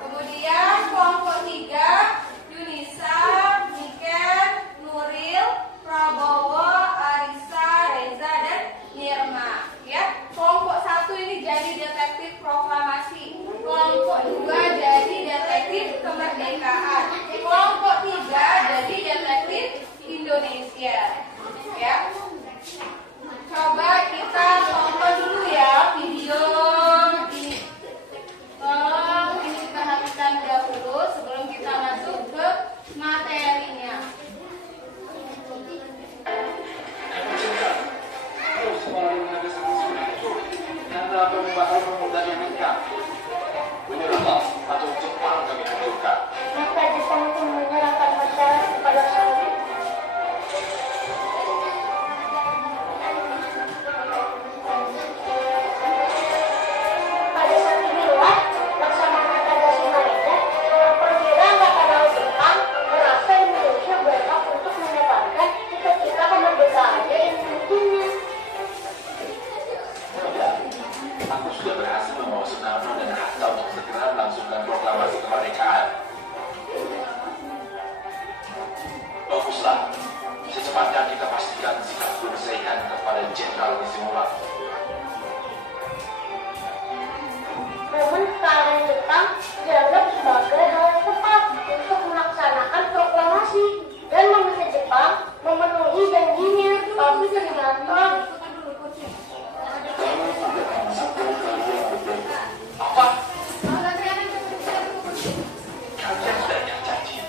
Kemudian kelompok 3, Yunisa, Niken, Nuril, Prabowo, Arisa, Reza, dan Nirma. Ya, kelompok 1 ini jadi detektif proklamasi. Kelompok 2 jadi detektif kemerdekaan. Kelompok 3 jadi detektif Indonesia. Ya. Coba kita tonton dulu ya video ini. Tolong ini kita hatikan dahulu sebelum kita masuk ke materinya. Karena pembahasan pemuda diminta menyerah atau Jepang kami tunjukkan. Maka Jepang itu menyerahkan masyarakat kepada kami. Pada saat inilah Laksamana Tadashi Maeda, perwira Angkatan Laut Jepang, merasa Indonesia berhak untuk menyebarkan cita-cita kemerdekaannya yang dimilikinya. Aku sudah berhasil membawa Soekarno dan Hatta untuk segera melangsungkan proklamasi kemerdekaan. Baguslah, secepatnya kita pastikan sikap penyelesaian kepada Jenderal Nishimura. Namun sekarang Jepang dianggap sebagai hal yang tepat untuk melaksanakan proklamasi dan meminta Jepang memenuhi janjinya. Tapi ternyata Apa? Kalian sudah ingat janji.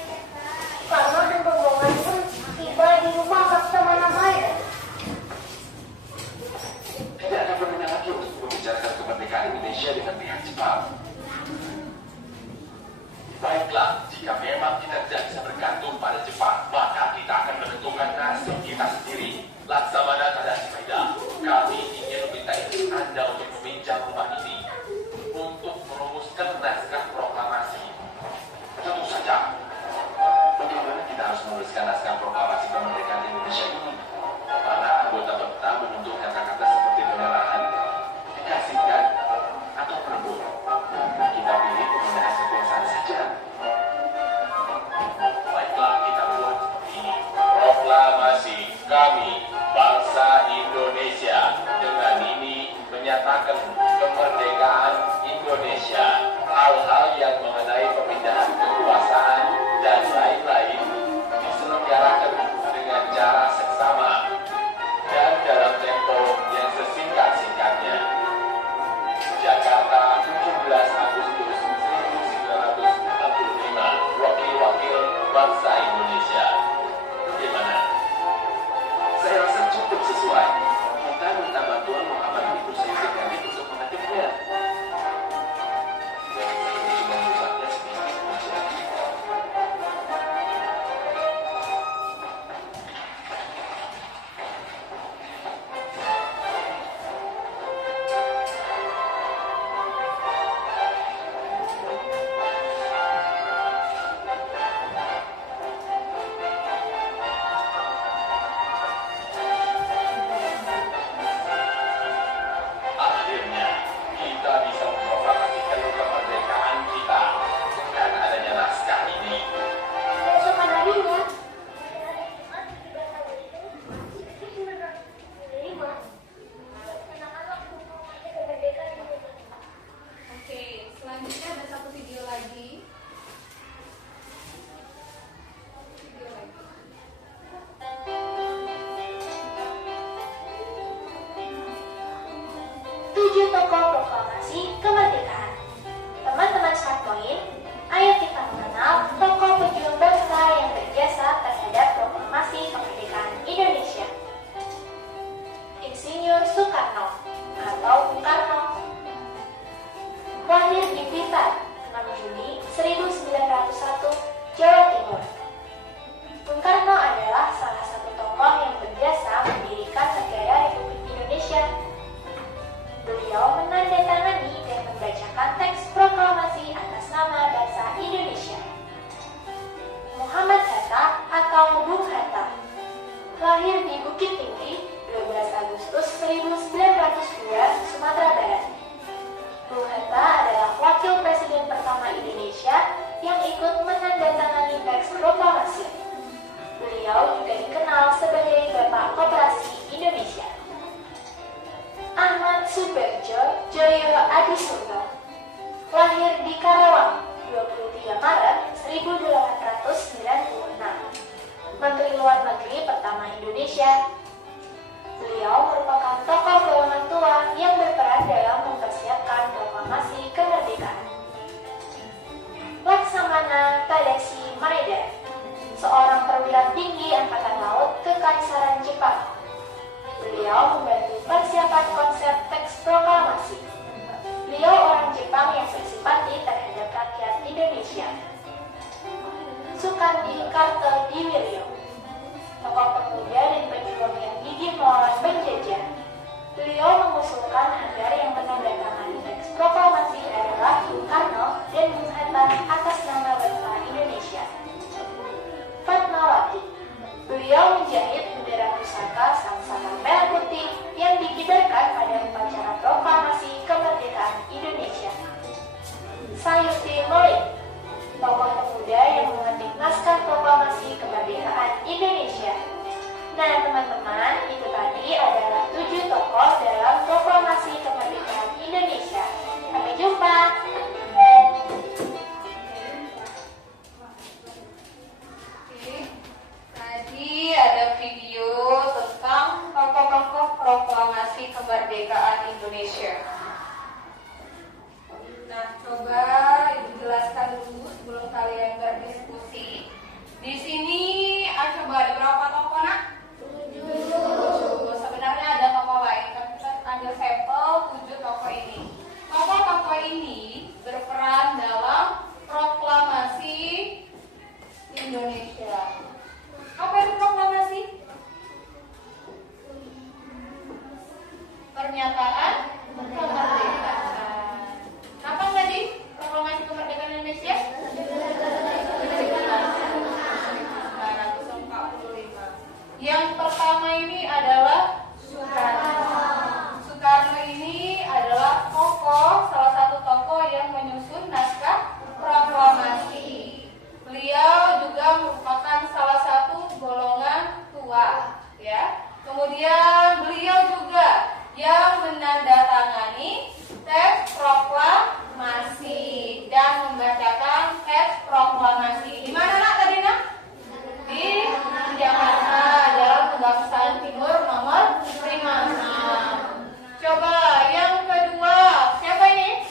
Karno dan rombongan pun tiba di rumah Laksamana Maeda. Tidak ada gunanya lagi untuk membicarakan kemerdekaan Indonesia dengan pihak Jepang. Baiklah, jika memang kita tidak bisa bergantung pada Jepang, maka kita akan menentukan nasib kita sendiri. Laksamana Tadashi Maeda, kami ingin meminta izin Anda untuk meminjam rumah ini untuk merumuskan naskah proklamasi. Tentu saja, bagaimana kita harus menuliskan naskah proklamasi kemerdekaan Indonesia ini? Para anggota berhak menuntut kata-kata seperti penyerahan, dikasihkan, atau perebut. Kita pilih penggunaan kekuasaan saja. tokoh pemuda yang mengetik naskah proklamasi kemerdekaan Indonesia. Nah teman-teman, itu tadi adalah 7 tokoh dalam proklamasi kemerdekaan Indonesia. Sampai jumpa. Oke, tadi ada video tentang tokoh-tokoh proklamasi kemerdekaan Indonesia. Nah, coba Ibu jelaskan dulu sebelum kalian berdiskusi. Di sini coba ada berapa tokoh, Nak? 7. Sebenarnya ada tokoh lain, tapi kita ambil sampel 7 tokoh ini. Tokoh-tokoh ini berperan dalam proklamasi Indonesia. Apa itu proklamasi? Pernyataan kemerdekaan. Kapan tadi proklamasi kemerdekaan Indonesia? 1945. Yang pertama ini adalah Soekarno. Soekarno ini adalah tokoh, salah satu tokoh yang menyusun naskah proklamasi. Beliau juga merupakan salah satu golongan tua, ya. Kemudian beliau juga yang menandatangani teks proklamasi dan membacakan teks proklamasi. Di mana, Nak, tadi, Nak? Di Jakarta, Jalan Kebangsaan Timur nomor 56. Coba yang kedua, siapa ini?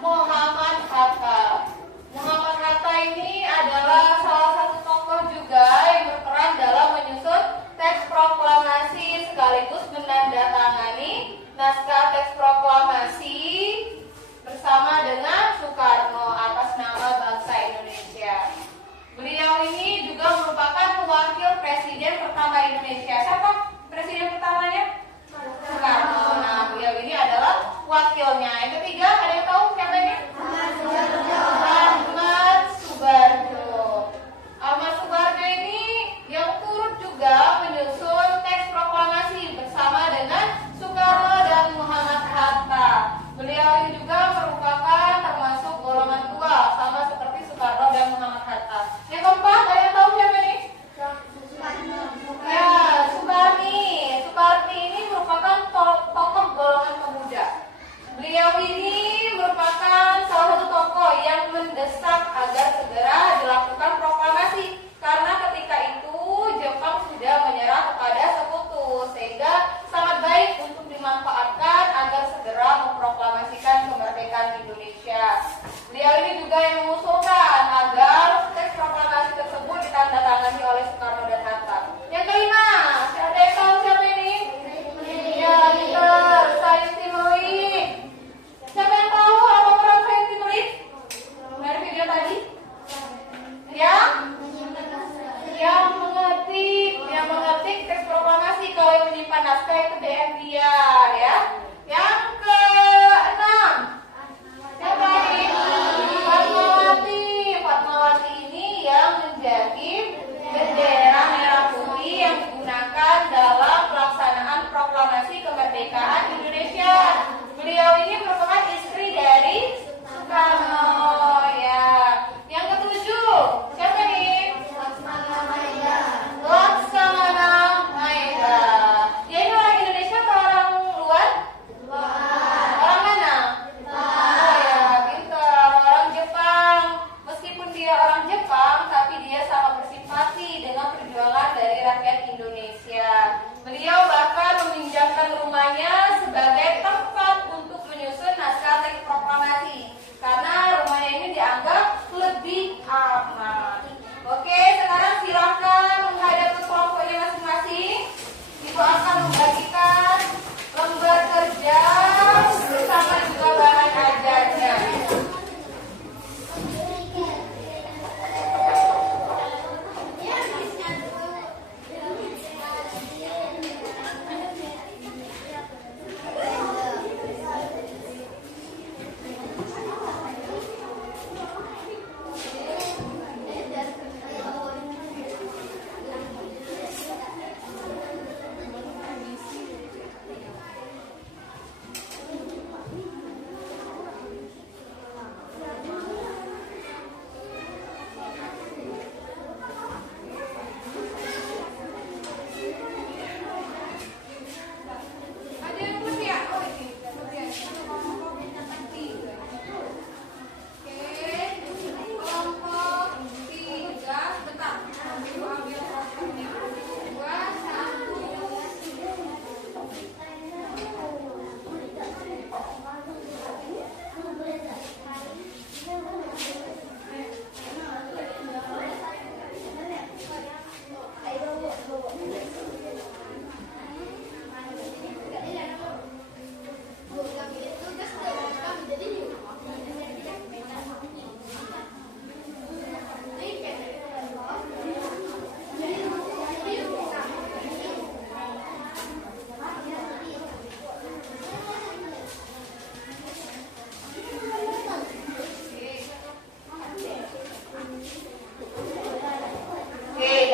Muhammad Hatta. Muhammad Hatta ini adalah salah satu tokoh juga yang berperan dalam menyusun teks proklamasi sekaligus menandatangani naskah teks proklamasi bersama dengan Soekarno atas nama bangsa Indonesia. Beliau ini juga merupakan wakil presiden pertama Indonesia. Siapa presiden pertamanya? Soekarno. Nah, beliau ini adalah wakilnya. Yang ketiga, ada yang tahu siapa ini? Ahmad Subarjo. Ahmad Subarjo ini yang turut juga menyusun teks proklamasi bersama dengan Soekarno dan Muhammad Hatta. Beliau ini juga merupakan termasuk golongan tua, sama seperti Soekarno dan Muhammad Hatta. Yang keempat, ada yang tahu siapa ini? Ya, Soekarni. Soekarni ini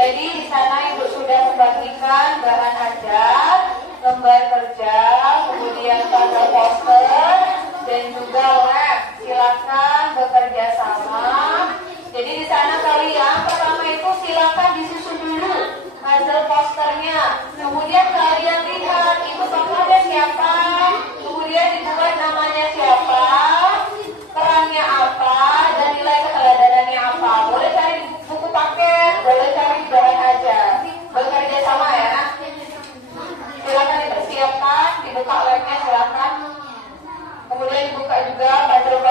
Jadi di sana Ibu sudah membagikan bahan ajar, lembar kerja, kemudian tanda poster, dan juga lab. Silakan bekerja sama. Jadi di sana kalian pertama itu silakan disusun dulu hasil posternya. Kemudian kalian lihat itu tokohnya siapa, kemudian dibuat namanya siapa, perannya apa, dan nilai keteladanan apa. Boleh cari buku paket, boleh cari bahan ajar. Bekerja sama ya. Silakan dipersiapkan, dibuka labnya silakan. Kemudian dibuka juga bundle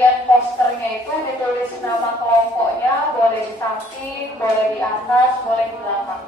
bagian posternya itu ditulis nama kelompoknya, boleh di samping, boleh di atas, boleh di belakang.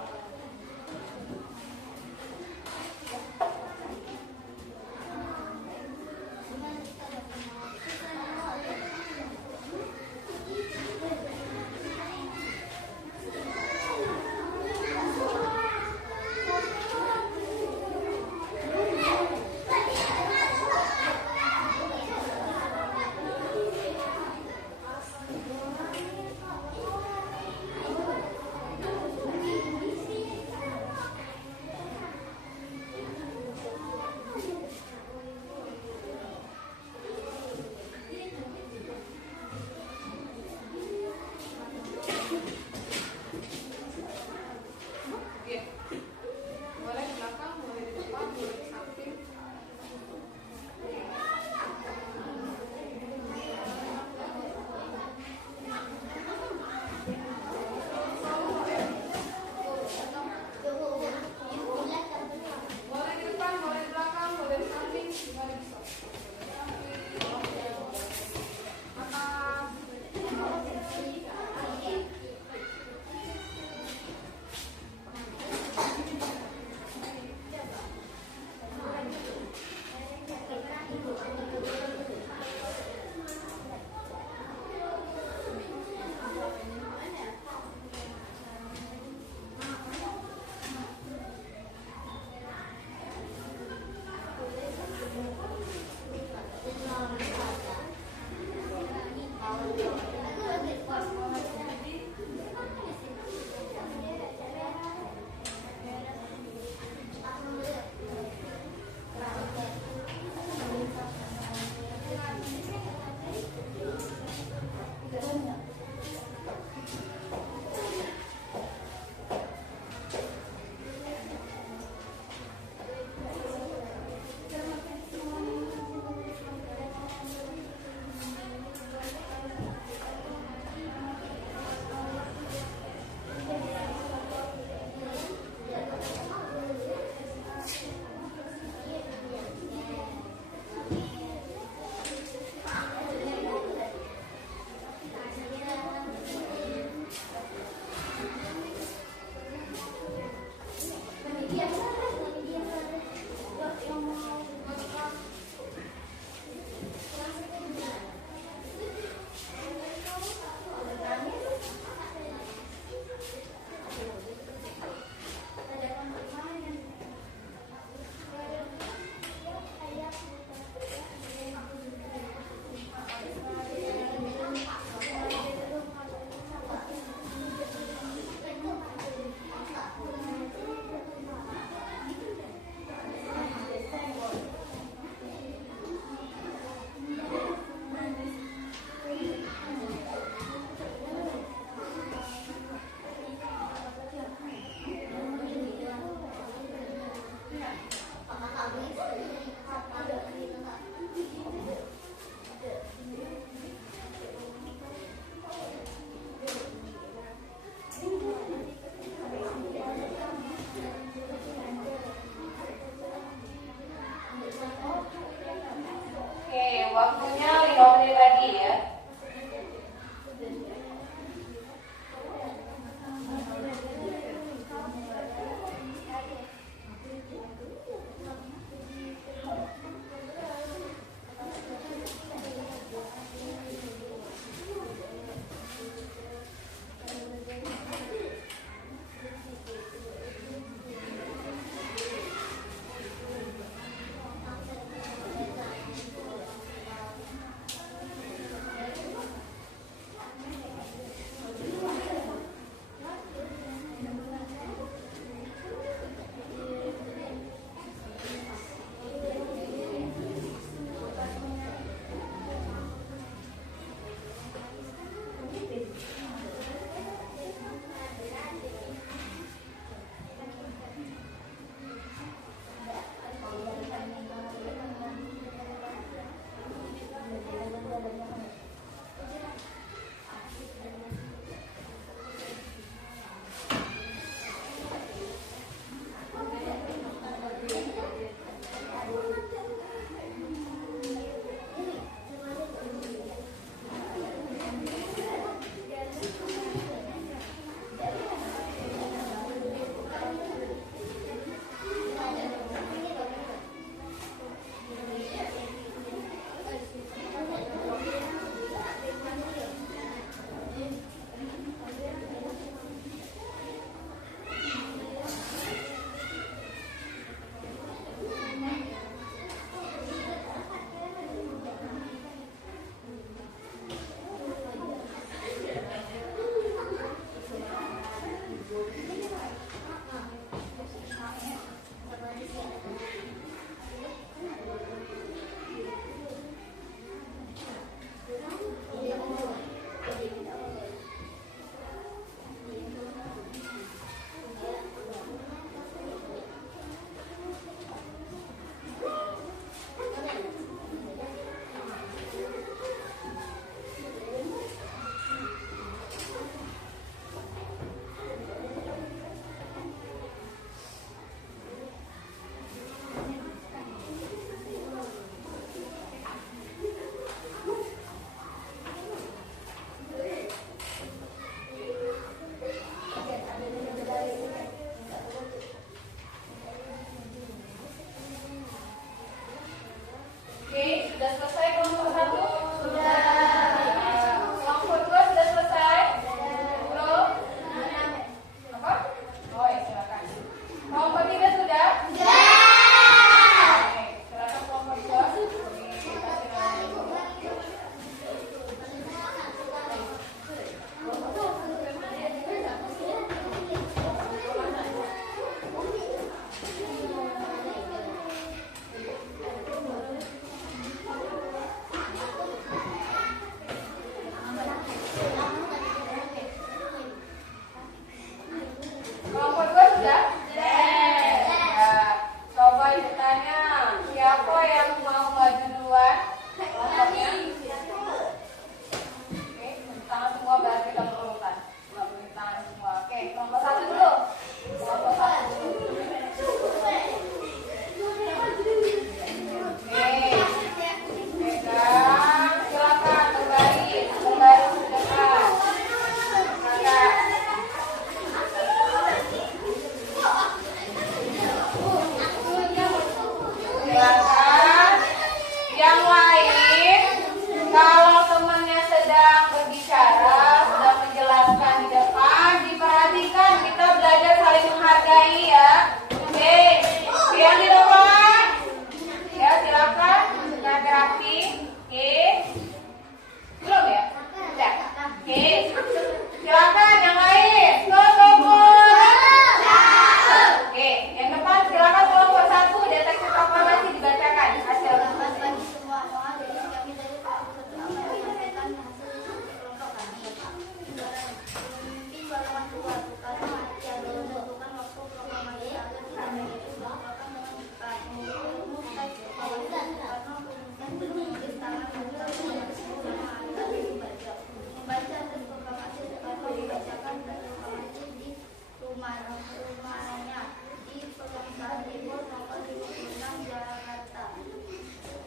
rumahnya di Pegangsaan Timur nomor 26 Jakarta.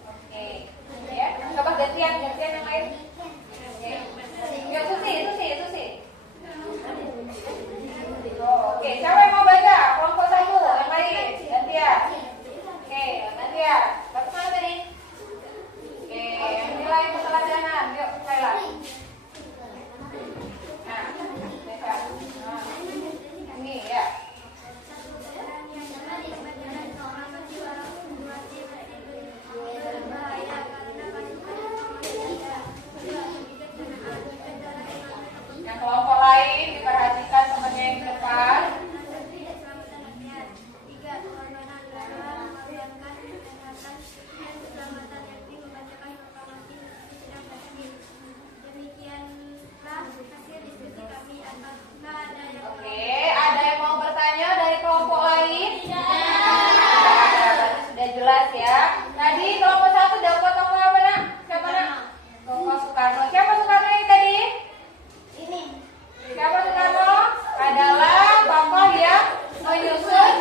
Oke, ya. Coba gantian yang lain. Oke. Ya, Susi. Oh, oke, siapa yang mau baca? Kelompok 1, yang lain. Gantian. Oke, gantian. Baca mana tadi? Oke, yang nilai keteladanan. Yuk, Kaila. Nah, baca. Nah, ini ya. Yang kelompok lain diperhatikan temannya yang di depan. Oke, ada yang mau bertanya dari kelompok lain? Tadi sudah jelas ya. Tadi kelompok 1 dapat tokoh apa nak? Siapa nak? Tokoh Soekarno. Siapa Soekarno yang tadi? Ini Siapa Soekarno? Adalah tokoh yang menyusun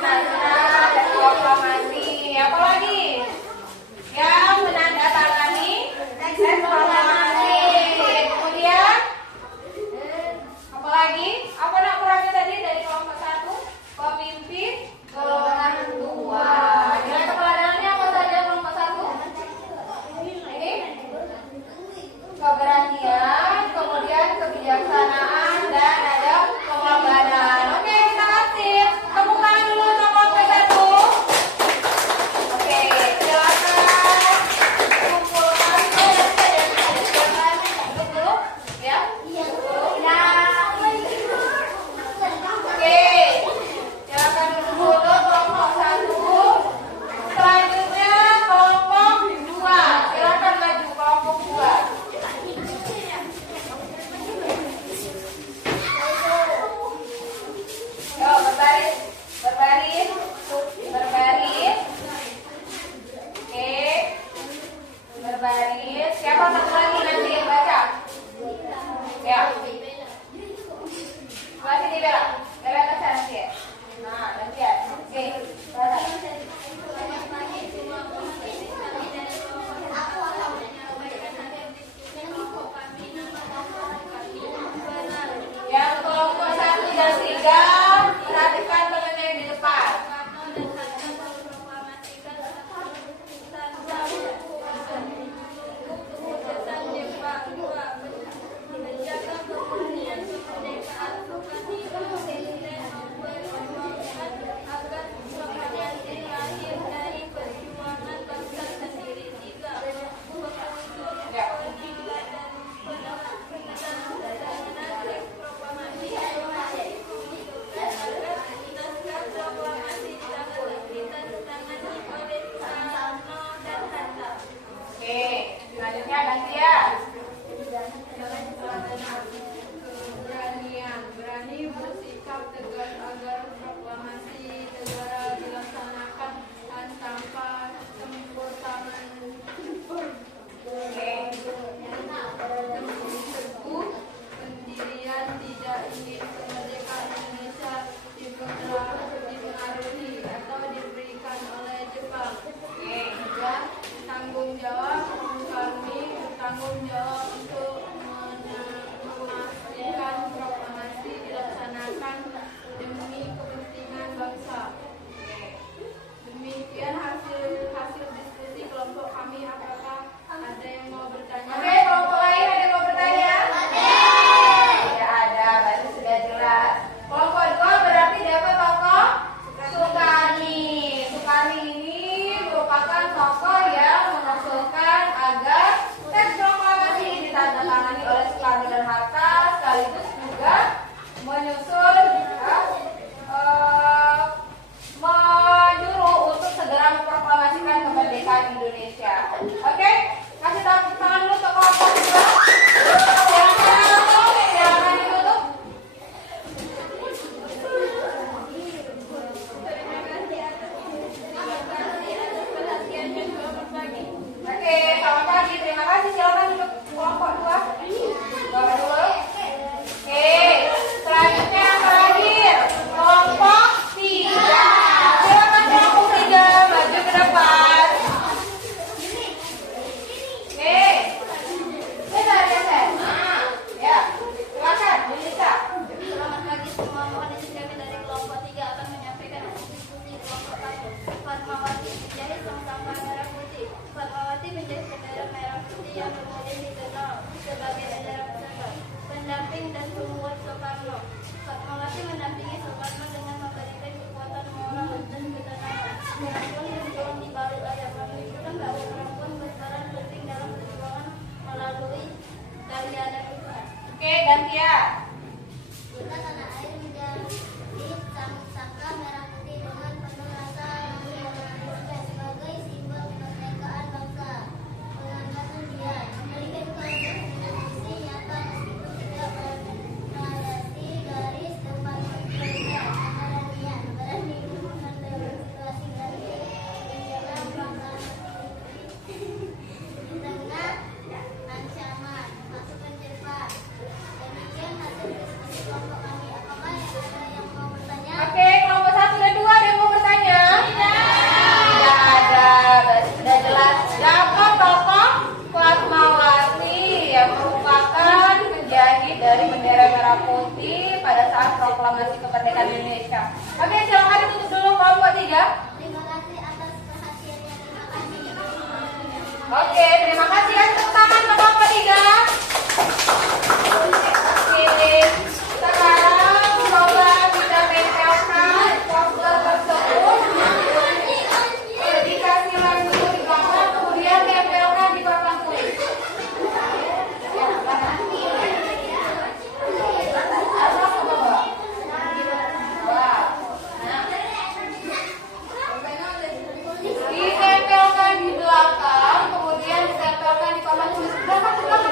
naskah dan proklamasi. Apa lagi? Yang menandatangani teks proklamasi. Kemudian apa lagi? Apa nak kurangnya tadi dari kelompok 1? Pemimpin golongan tua. Nilai keteladanan apa saja kelompok 1? Ini keberanian, kemudian kebijaksanaan, dan ada pengorbanan. Oke, kita kasih. Tepuk tangan dulu untuk kelompok 1. Oke, silakan kumpulkan. Duduk dulu, ya. Oke, silakan duduk dulu kelompok 1. Selanjutnya kelompok 2. Silakan maju kelompok 2. Yo, berbaris. Oke, berbaris. Siapa satu lagi nanti yang baca? Ya. Masih di Bella. Bella ke sana nanti ya. Nah, nanti ya. Oke, baca. Yang kelompok 1 dan 3, perhatikan temannya yang di depan. Oke, selanjutnya gantian. Keberanian, berani bersikap tegas agar proklamasi negara dilaksanakan tanpa campur tangan. Oke. Teguh pendirian, tidak ingin kemerdekaan Indonesia dipengaruhi atau diberikan oleh Jepang. Oke. Dan tanggung jawab, kami bertanggung jawab untuk memastikan proklamasi dilaksanakan demi kepentingan bangsa. Demikian hasil diskusi kelompok kami. Apakah ada yang mau bertanya? Oke, kelompok lain ada yang mau bertanya? Tidak ada, berarti sudah jelas. Kelompok 2 berarti dapat tokoh Soekarni. Soekarni ini merupakan tokoh yang mengusulkan agar teks proklamasi ini ditandatangani oleh Soekarno dan Hatta, sekaligus juga menyusun menyuruh untuk segera memproklamasikan kemerdekaan Indonesia. Oke, kasih tangan dulu ke kelompok 2. Silakan ditutup. Oke, selamat pagi. Terima kasih. Silakan duduk kelompok 2. Bapak dulu. Oke, selanjutnya Mohon izin kami dari kelompok 3 akan menyampaikan diskusi kelompok 1. Fatmawati menjahit sampah merah putih. Fatmawati menjahit bendera merah putih yang kemudian dikenal sebagai bendera pusaka. Pendamping dan pembuat Soekarno. Fatmawati mendampingi Soekarno dengan memberikan kekuatan moral dan ketenangan. Perempuan berjuang di balik layar menunjukkan bahwa perempuan berperan penting dalam perjuangan melalui karya dan usaha. Oke, gantian. Kita tanah air menjadi sangka merah putih dengan penuh rasa respect sebagai simbol kemerdekaan bangsa. Pengangkatan dia memberikan kontribusi nyata meskipun tidak melandasi garis depan mereka. Keberanian berani menghadapi situasi dan menjaga bangsa di tengah ancaman pasukan Jepang. Demikian hasil diskusi kelompok kami. Apakah ada yang mau bertanya? Oke, kelompok 1 dan 2 ada yang mau bertanya? Tidak ada. Berarti sudah jelas. Siapa tokoh Fatmawati yang merupakan penjahit dari bendera merah putih pada saat proklamasi kemerdekaan Indonesia? Oke, silakan ditutup dulu kelompok 3. Terima kasih atas perhatiannya. Terima kasih. Oke, terima kasih. Kasih tepuk tangan untuk kelompok 3. Oke, sekarang coba kita tempelkan poster tersebut. Dikasih lem dulu di belakang, kemudian tempelkan di papan tulis. Ditempelkan di belakang, kemudian ditempelkan di papan tulis. Belakang.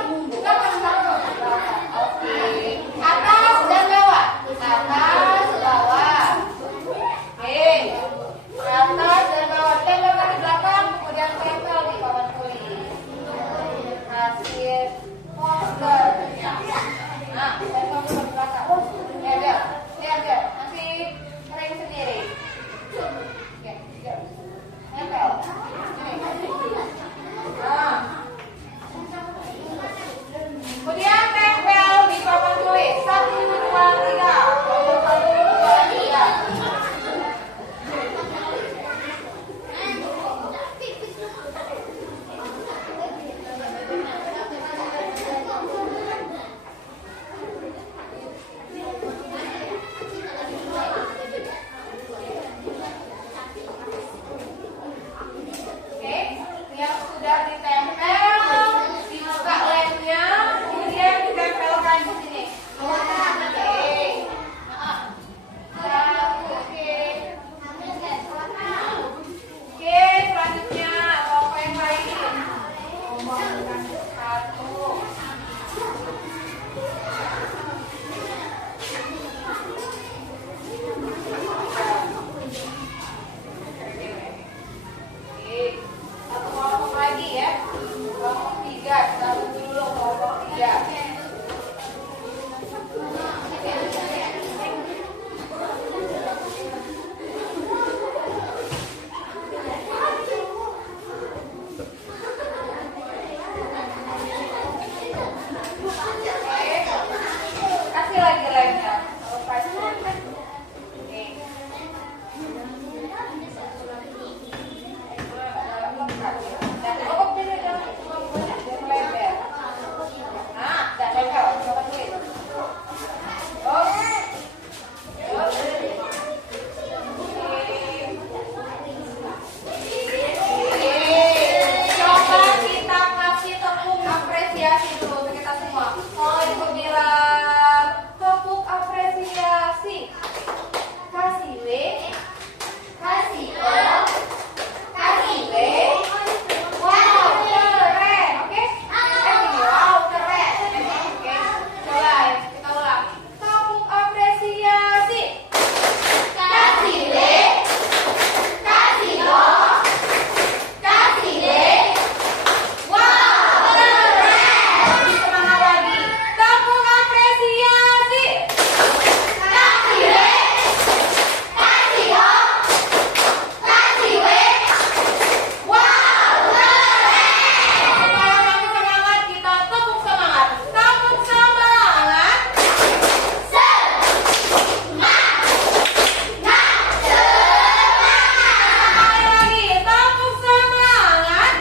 lagi, tepuk semangat.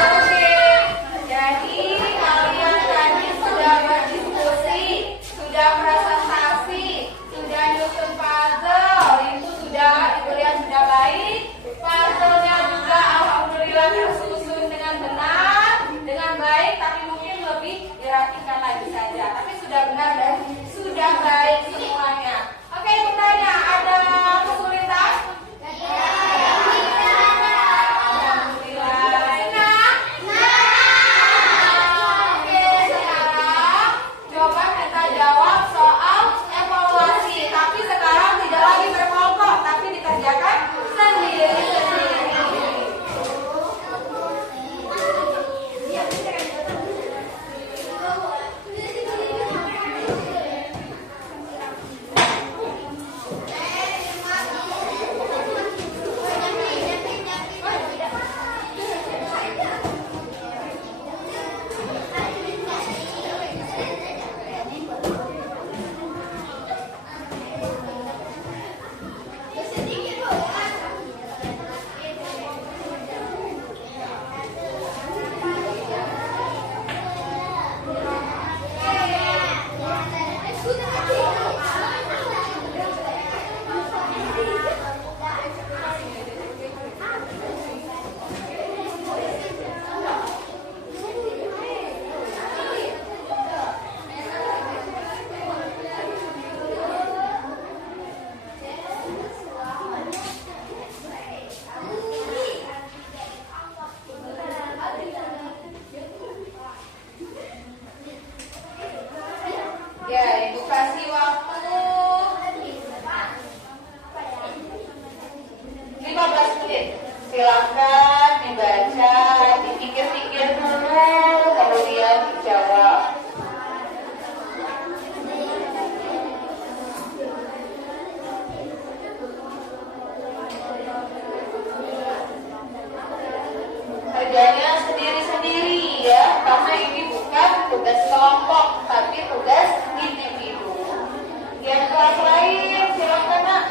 Oke, jadi kalian tadi sudah berdiskusi, sudah presentasi, sudah nyusun puzzle, itu sudah Ibu lihat sudah baik. Puzzle-nya juga alhamdulillah tersusun dengan benar, dengan baik, tapi mungkin lebih dirapikan lagi saja. Tapi sudah benar dan sudah baik semuanya. Oke, Ibu tanya, ada kesulitan? Alhamdulillah. Senang? Oke, sekarang coba kita jawab soal evaluasi. Tapi sekarang tidak lagi berkelompok, tapi dikerjakan sendiri-sendiri. Ya, Ibu kasih waktu 15 menit. Silakan dibaca, dipikir-pikir dulu, kemudian dijawab. Kerjanya sendiri-sendiri ya, karena ini bukan tugas kelompok, tapi tugas individu. Yang kelas lain silakan nak.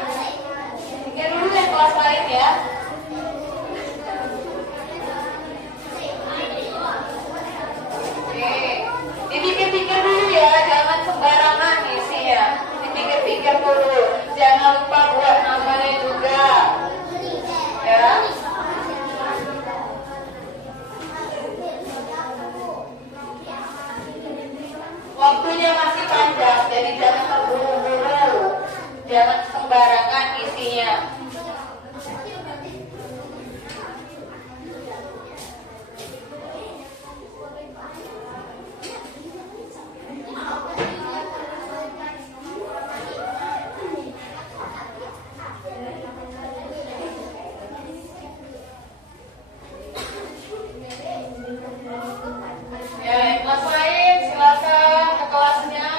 Pikir dulu yang kelas lain ya. Oke, dipikir-pikir dulu ya, jangan sembarangan isinya. Dipikir-pikir dulu, jangan lupa buat namanya juga. Ya. Waktunya masih panjang, jadi jangan terburu-buru, jangan sembarangan isinya. Ya, yang kelas lain silakan ke kelasnya.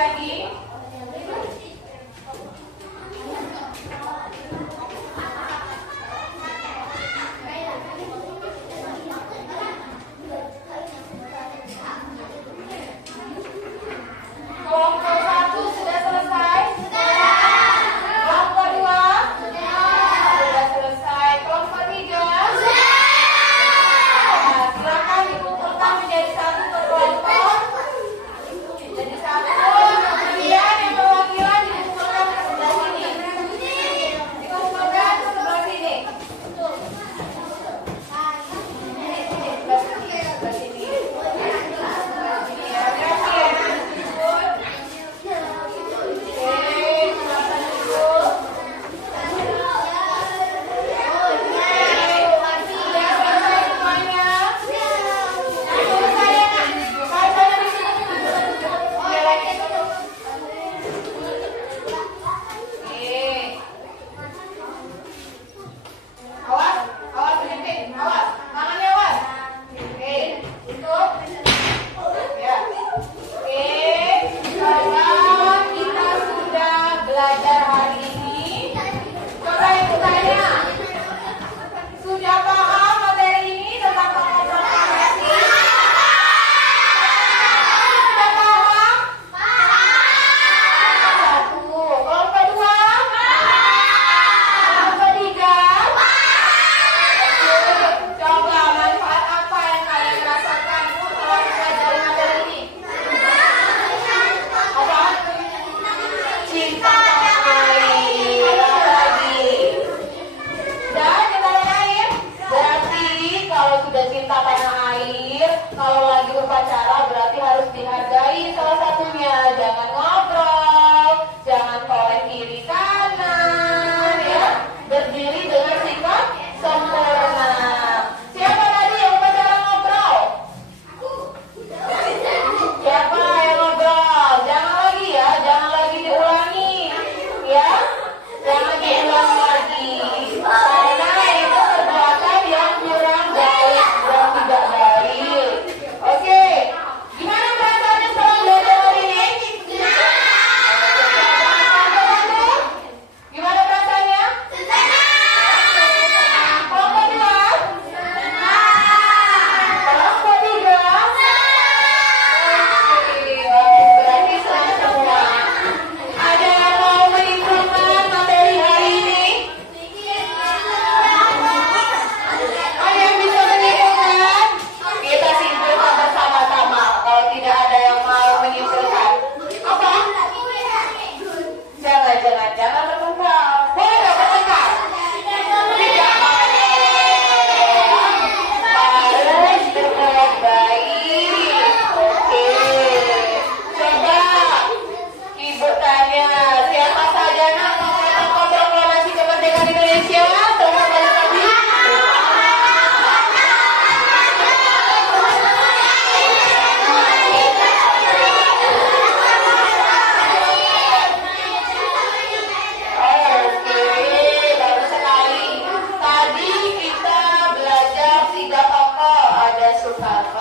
lagi. Kelompok 1 sudah selesai? Kelompok 2? Sudah selesai. Kelompok 3? Nah, silakan dikumpulkan menjadi satu kelompok. Jadi satu, kemudian yang perwakilan dikumpulkan ke sebelah sini. Dikumpulkan ke sebelah sini. Sebelah sini. Ya, berarti ya, disusun. Oke, silakan duduk. Sudah selesai semuanya? Selesai ya, Nak? Selesai di sini. Biar lagi. Oke. Awas, awas berhenti, awas. Tangannya awas. Oke, tutup. Ya. Oke, kalau kita sudah belajar hari ini, coba ibu tanya, sudah paham materi ini tentang pengobrol proklamasi? Sudah paham? Satu. Kelompok 2? Kelompok 3? Oke, coba manfaat apa yang kalian rasakan setelah mempelajari materi ini? Apa? Cinta tanah air. Apa lagi? Dan cinta tanah air? Berarti kalau sudah cinta tanah air, kalau lagi berpacara berarti harus dihargai salah satunya. Jangan ngobrol, jangan kolek kiri kanan, ya. Berdiri dengan sikap sempurna. Siapa tadi yang berpacara ngobrol? Siapa yang ngobrol? Jangan lagi ya, jangan lagi diulangi, ya. Jangan diulang lagi. Karena itu perbuatan yang kurang baik dan tidak baik. Oke, gimana perasaannya setelah belajar hari ini? Gimana perasaannya? Kelompok 2? Kelompok 3? Berarti sama semua. Ada yang mau menyimpulkan materi hari ini? Ada yang bisa menyimpulkan? Kita simpulkan bersama-sama. Kalau tidak ada yang mau menyimpulkan, apa? Jangan bertengkar. Boleh nggak bertengkar? Tidak boleh. Harus berbuat baik. Oke. Coba ibu tanya, siapa saja nak tokoh-tokoh proklamasi kemerdekaan Indonesia? Tolong balik lagi. Oke, bagus sekali. Tadi kita belajar 3 tokoh, ada Soekarno,